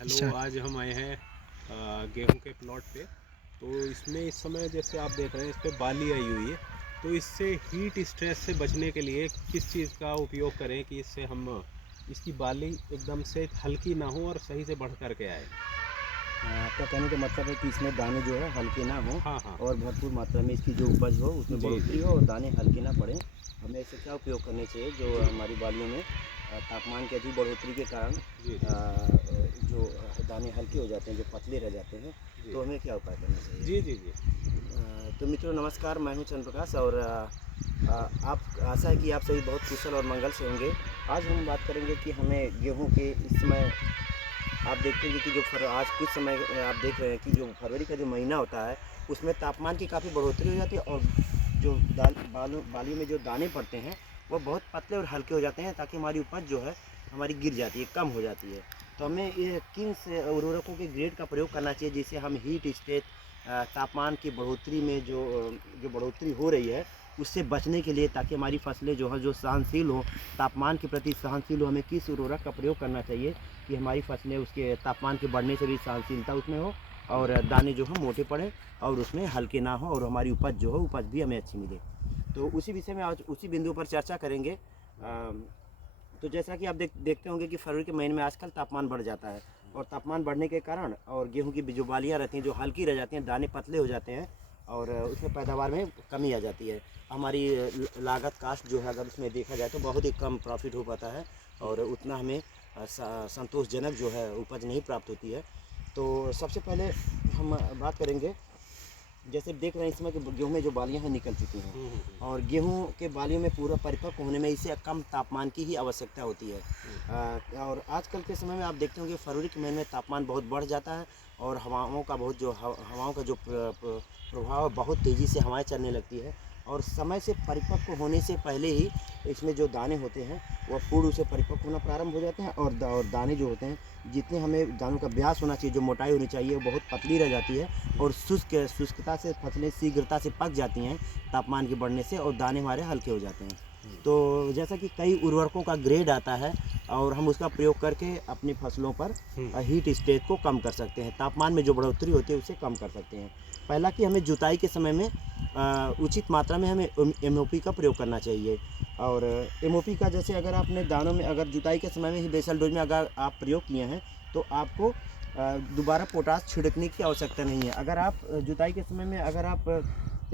Hello, आज हम आए हैं गेहूं के प्लॉट पे। तो इसमें इस समय जैसे आप देख रहे हैं, इस पे बाली आई हुई है। तो इससे हीट स्ट्रेस से बचने के लिए किस चीज़ का उपयोग करें कि इससे हम इसकी बाली एकदम से हल्की ना हो और सही से बढ़ कर के आए। आपका कहने का मतलब है कि इसमें दाने जो है हल्के ना हो हाँ हाँ। और भरपूर मात्रा में इसकी जो उपज हो उसमें जी बढ़ोतरी जी हो और दाने हल्के ना पड़े। हमें ऐसे क्या उपयोग करने चाहिए जो जी हमारी बालियों में तापमान की अधिक बढ़ोतरी के कारण जी जी जो दाने हल्के हो जाते हैं, जो पतले रह जाते हैं, जी तो हमें क्या उपाय करना चाहिए? जी जी जी तो मित्रों नमस्कार, मैं हूं चंद्र प्रकाश और आप आशा है कि आप सभी बहुत कुशल और मंगल से होंगे। आज हम बात करेंगे कि हमें गेहूं के इस समय आप देखेंगे कि आज कुछ समय आप देख रहे हैं कि जो फरवरी का जो महीना होता है उसमें तापमान की काफ़ी बढ़ोतरी हो जाती है और जो बालियों में जो दाने पड़ते हैं वो बहुत पतले और हल्के हो जाते हैं, ताकि हमारी उपज जो है हमारी गिर जाती है, कम हो जाती है। तो हमें ये किन से उर्वरकों के ग्रेड का प्रयोग करना चाहिए जिससे हम हीट स्ट्रेस तापमान की बढ़ोतरी में जो बढ़ोतरी हो रही है उससे बचने के लिए, ताकि हमारी फसलें जो है जो सहनशील हो, तापमान के प्रति सहनशील हो, हमें किस उर्वरक का प्रयोग करना चाहिए कि हमारी फसलें उसके तापमान के बढ़ने से भी सहनशीलता उसमें हो और दाने जो हैं मोटे पड़ें और उसमें हल्के ना हो और हमारी उपज जो हो उपज भी हमें अच्छी मिले। तो उसी विषय में आज उसी बिंदु पर चर्चा करेंगे। तो जैसा कि आप देखते होंगे कि फरवरी के महीने में आजकल तापमान बढ़ जाता है और तापमान बढ़ने के कारण और गेहूं की जो बालियाँ रहती हैं जो हल्की रह जाती हैं, दाने पतले हो जाते हैं और उसमें पैदावार में कमी आ जाती है। हमारी लागत कास्ट जो है अगर उसमें देखा जाए तो बहुत ही कम प्रॉफिट हो पाता है और उतना हमें संतोषजनक जो है उपज नहीं प्राप्त होती है। तो सबसे पहले हम बात करेंगे, जैसे देख रहे हैं इसमें कि गेहूं में जो बालियां हैं निकल चुकी हैं और गेहूं के बालियों में पूरा परिपक्व होने में इसे कम तापमान की ही आवश्यकता होती है। और आजकल के समय में आप देखते होंगे फरवरी के महीने में तापमान बहुत बढ़ जाता है और हवाओं का हवाओं का जो प्रभाव बहुत तेज़ी से हवाएं चलने लगती है और समय से परिपक्व होने से पहले ही इसमें जो दाने होते हैं वह पूर्ण रूप से परिपक्व होना प्रारंभ हो जाते हैं और दाने जो होते हैं, जितने हमें दानों का व्यास होना चाहिए, जो मोटाई होनी चाहिए, वो बहुत पतली रह जाती है और शुष्कता से फसलें शीघ्रता से पक जाती हैं तापमान के बढ़ने से और दाने हमारे हल्के हो जाते हैं। तो जैसा कि कई उर्वरकों का ग्रेड आता है और हम उसका प्रयोग करके अपनी फसलों पर हीट स्ट्रेस को कम कर सकते हैं, तापमान में जो बढ़ोतरी होती है उसे कम कर सकते हैं। पहला कि हमें जुताई के समय में उचित मात्रा में हमें एमओपी का प्रयोग करना चाहिए। और एमओपी का जैसे अगर आपने दानों में अगर जुताई के समय में ही बेसल डोज में अगर आप प्रयोग किए हैं तो आपको दोबारा पोटास छिड़कने की आवश्यकता नहीं है। अगर आप जुताई के समय में अगर आप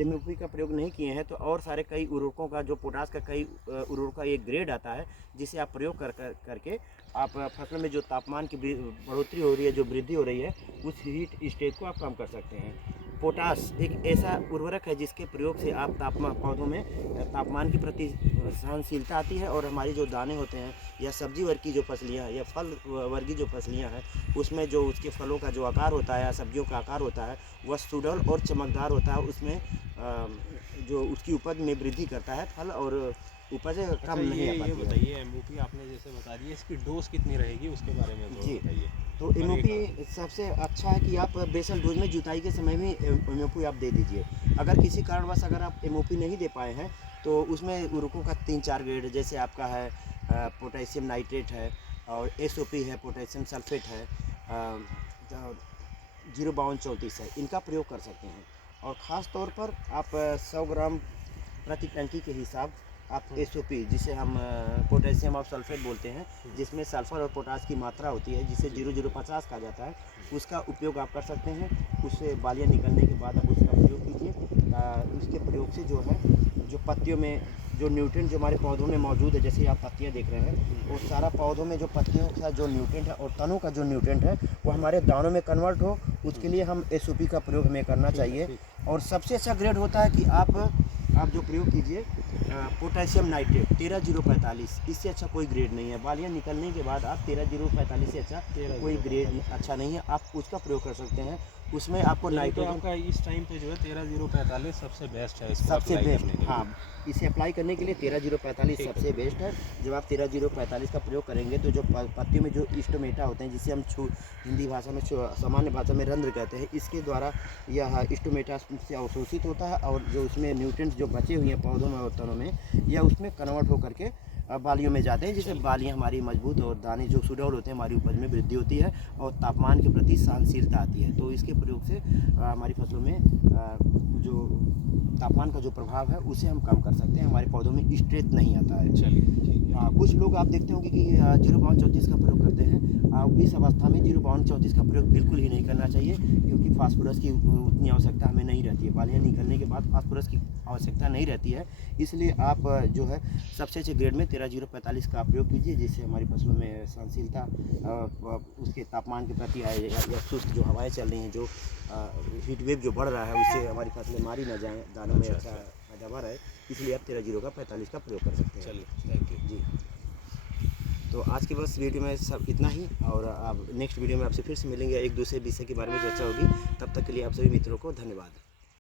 एमओपी का प्रयोग नहीं किए हैं तो और सारे कई उर्वरकों का जो पोटास का कई उर्वरकों का एक ग्रेड आता है जिसे आप प्रयोग करके आप फसल में जो तापमान की बढ़ोतरी हो रही है, जो वृद्धि हो रही है, उस हीट स्टेज को आप कम कर सकते हैं। पोटास एक ऐसा उर्वरक है जिसके प्रयोग से आप पौधों में तापमान के प्रति सहनशीलता आती है और हमारी जो दाने होते हैं या सब्जी वर्ग की जो फसलियाँ या फल वर्गीय जो फसलियाँ हैं उसमें जो उसके फलों का जो आकार होता है या सब्जियों का आकार होता है वह सुडौल और चमकदार होता है। उसमें जो उसकी उपज में वृद्धि करता है फल और उपज कम नहीं आ ये पाती है। बताइए, एमओपी आपने जैसे बता दी, इसकी डोज कितनी रहेगी उसके बारे में थोड़ा जी, बताइए। तो हर एक एमओपी सबसे अच्छा है कि आप बेसल डोज में जुताई के समय में एमओपी आप दे दीजिए। अगर किसी कारणवश अगर आप एमओपी नहीं दे पाए हैं तो उसमें उर्वरकों का 3-4 ग्रेड, जैसे आपका है पोटेशियम नाइट्रेट है और एसओपी है, पोटेशियम सल्फेट है, 05234 है, इनका प्रयोग कर सकते हैं। और ख़ास तौर पर आप 100 ग्राम प्रति टंकी के हिसाब आप एसओपी, जिसे हम पोटेशियम और सल्फेट बोलते हैं, जिसमें सल्फर और पोटास की मात्रा होती है जिसे 0050 कहा जाता है, उसका उपयोग आप कर सकते हैं। उससे बालियाँ निकलने के बाद आप उसका प्रयोग कीजिए। उसके प्रयोग से जो है जो पत्तियों में जो न्यूट्रिएंट जो हमारे पौधों में मौजूद है, जैसे आप पत्तियाँ देख रहे हैं, वो सारा पौधों में जो पत्तियों का जो न्यूट्रिएंट है और तनों का जो न्यूट्रिएंट है वो हमारे दानों में कन्वर्ट हो, उसके लिए हम एसओपी का प्रयोग हमें करना चाहिए। और सबसे अच्छा ग्रेड होता है कि आप जो प्रयोग कीजिए पोटेशियम नाइट्रेट 13045, इससे अच्छा कोई ग्रेड नहीं है। बालियाँ निकलने के बाद आप 13045 से अच्छा कोई ग्रेड अच्छा नहीं है, आप उसका प्रयोग कर सकते हैं। उसमें आपको तो नाइट्रोजन आपका इस टाइम पे जो है 13045 सबसे बेस्ट है इसको सबसे अप्लाई बेस्ट, करने के लिए। हाँ, इसे अप्लाई करने के लिए 13045 ठीक सबसे है। बेस्ट है। जब आप 13045 का प्रयोग करेंगे तो जो पत्तियों में जो स्टोमेटा होते हैं, जिसे हम हिंदी भाषा में सामान्य भाषा में रंध्र कहते हैं, इसके द्वारा यह स्टोमेटा से अवशोषित होता है और जो उसमें न्यूट्रिएंट्स जो बचे हुए हैं पौधों में और तनों में, यह उसमें कन्वर्ट होकर के बालियों में जाते हैं, जिससे बालियाँ हमारी मजबूत और दाने जो सुडौल होते हैं हमारी उपज में वृद्धि होती है और तापमान के प्रति सहनशीलता आती है। तो इसके प्रयोग से हमारी फसलों में जो तापमान का जो प्रभाव है उसे हम कम कर सकते हैं, हमारे पौधों में स्ट्रेस नहीं आता है। चलिए ठीक है। कुछ लोग आप देखते होंगे कि 05234 का प्रयोग करते हैं। इस अवस्था में 05234 का प्रयोग बिल्कुल ही नहीं करना चाहिए, क्योंकि फास्फोरस की उतनी आवश्यकता हमें नहीं रहती है। बालियाँ निकलने के बाद फास्फोरस की आवश्यकता नहीं रहती है, इसलिए आप जो है सबसे अच्छे ग्रेड में 13045 का प्रयोग कीजिए, जिससे हमारी फसलों में सहनशीलता उसके तापमान के प्रति आए या शुष्क जो हवाएं चल रही हैं, जो हीट वेव जो बढ़ रहा है, उससे हमारी फसलें मारी ना जाएँ, दानों में अच्छा पैदावार है। इसलिए आप 13045 का प्रयोग कर सकते हैं। चलिए थैंक यू जी, तो आज के बस वीडियो में सब इतना ही, और आप नेक्स्ट वीडियो में आपसे फिर से मिलेंगे, एक दूसरे विषय के बारे में चर्चा होगी। तब तक के लिए आप सभी मित्रों को धन्यवाद।